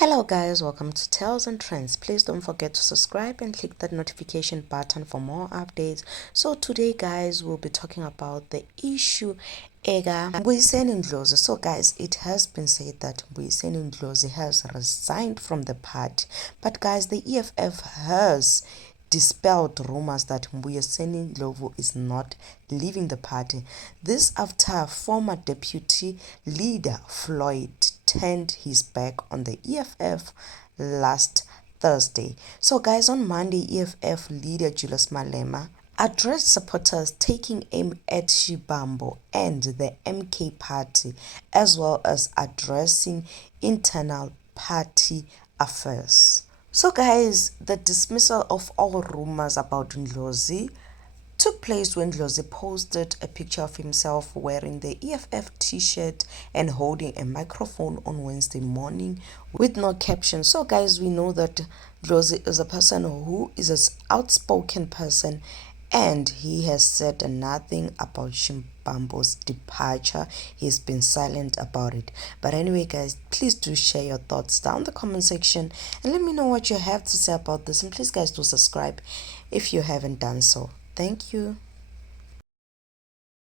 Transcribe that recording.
Hello guys, welcome to Tales and Trends. Please don't forget to subscribe and click that notification button for more updates. So today guys, we'll be talking about the issue ega mbuyiseni ndlozi. So guys, it has been said that mbuyiseni ndlozi has resigned from the party. But guys, the EFF has dispelled rumors that mbuyiseni ndlovu is not leaving the party. This after former deputy leader Floyd turned his back on the EFF last Thursday. So guys, on Monday, EFF leader Julius Malema addressed supporters taking aim at Shibambo and the MK party, as well as addressing internal party affairs. So guys, the dismissal of all rumors about Ndlozi took place when ndlozi posted a picture of himself wearing the EFF t-shirt and holding a microphone on Wednesday morning with no caption. So guys, we know that ndlozi is a person who is an outspoken person, and he has said nothing about Shibambo's departure. He's been silent about it. But anyway guys, please do share your thoughts down in the comment section and let me know what you have to say about this, and please guys do subscribe if you haven't done so. Thank you.